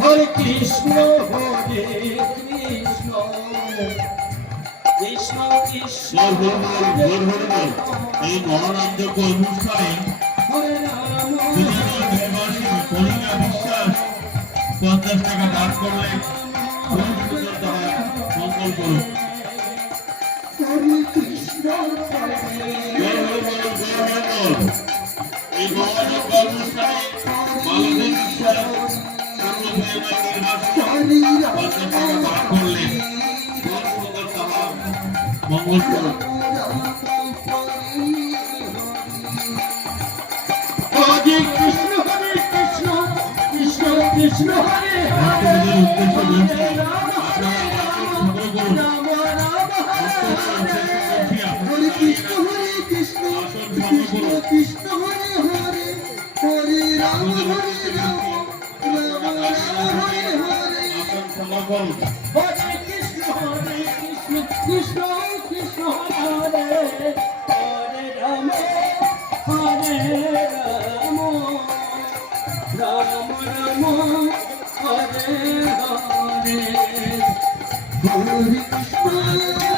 হরে কৃষ্ণ হরে কৃষ্ণ কৃষ্ণ কৃষ্ণ এই মহারাজ্যক অনুষ্ঠানে কলিকা বিশ্বাস 50 টাকা দান করলে মঙ্গল করুন। এই মহাযজ্ঞ অনুষ্ঠানে বালদেব বিশ্বাস মঙ্গল করুন। হরে কৃষ্ণ কৃষ্ণ কৃষ্ণ হরে হরে রাম রাম হরে কৃষ্ণ কৃষ্ণ কৃষ্ণ হরে হরে হরে রাম রাম হরে হরে হরে কৃষ্ণ কৃষ্ণ কৃষ্ণ হরে হরে রাম রাম রাম হরে হরে হরে কৃষ্ণ